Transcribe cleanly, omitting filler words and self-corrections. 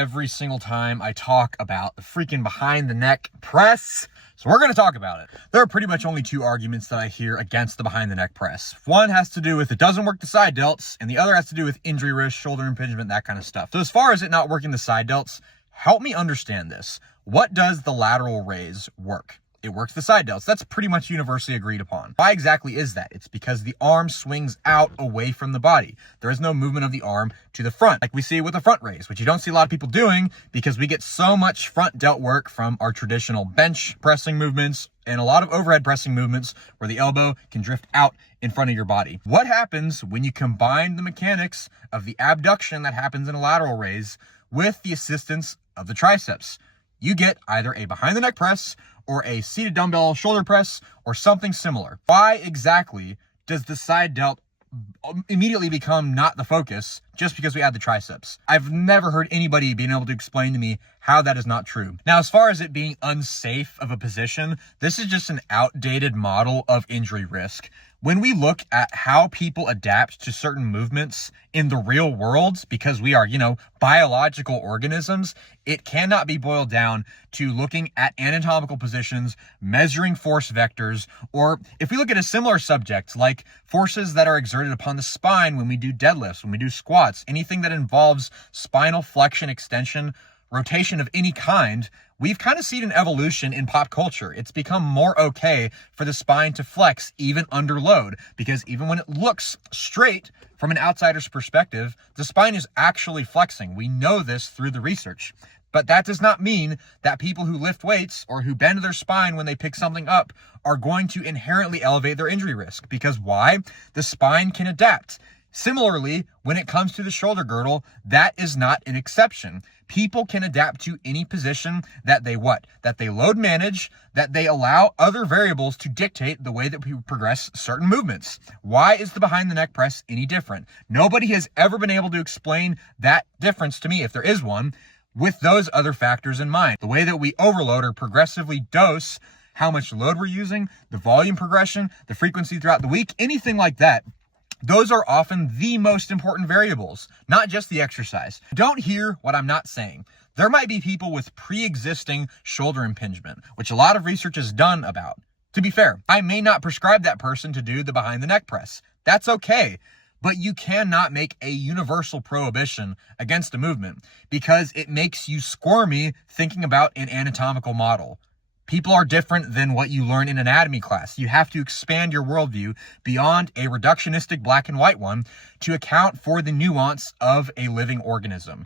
every single time I talk about the freaking behind the neck press. So we're going to talk about it. There are pretty much only two arguments that I hear against the behind the neck press. One has to do with it doesn't work the side delts, and the other has to do with injury risk, shoulder impingement, that kind of stuff. So as far as it not working the side delts, help me understand this. What does the lateral raise work? It works the side delts. That's pretty much universally agreed upon. Why exactly is that? It's because the arm swings out away from the body. There is no movement of the arm to the front, like we see with the front raise, which you don't see a lot of people doing because we get so much front delt work from our traditional bench pressing movements and a lot of overhead pressing movements where the elbow can drift out in front of your body. What happens when you combine the mechanics of the abduction that happens in a lateral raise with the assistance of the triceps? You get either a behind the neck press or a seated dumbbell shoulder press or something similar. Why exactly does the side delt immediately become not the focus just because we add the triceps? I've never heard anybody being able to explain to me how that is not true. Now, as far as it being unsafe of a position, this is just an outdated model of injury risk. When we look at how people adapt to certain movements in the real world, because we are, biological organisms, it cannot be boiled down to looking at anatomical positions, measuring force vectors, or if we look at a similar subject like forces that are exerted upon the spine when we do deadlifts, when we do squats, anything that involves spinal flexion, extension, rotation of any kind, we've kind of seen an evolution in pop culture. It's become more okay for the spine to flex even under load, because even when it looks straight from an outsider's perspective, the spine is actually flexing. We know this through the research. But that does not mean that people who lift weights or who bend their spine when they pick something up are going to inherently elevate their injury risk. Because why? The spine can adapt. Similarly, when it comes to the shoulder girdle, that is not an exception. People can adapt to any position that they That they load manage, that they allow other variables to dictate the way that we progress certain movements. Why is the behind the neck press any different? Nobody has ever been able to explain that difference to me, if there is one, with those other factors in mind. The way that we overload or progressively dose how much load we're using, the volume progression, the frequency throughout the week, anything like that. Those are often the most important variables, not just the exercise. Don't hear what I'm not saying. There might be people with pre-existing shoulder impingement, which a lot of research is done about. To be fair, I may not prescribe that person to do the behind the neck press. That's okay. But you cannot make a universal prohibition against a movement because it makes you squirmy thinking about an anatomical model. People are different than what you learn in anatomy class. You have to expand your worldview beyond a reductionistic black and white one to account for the nuance of a living organism.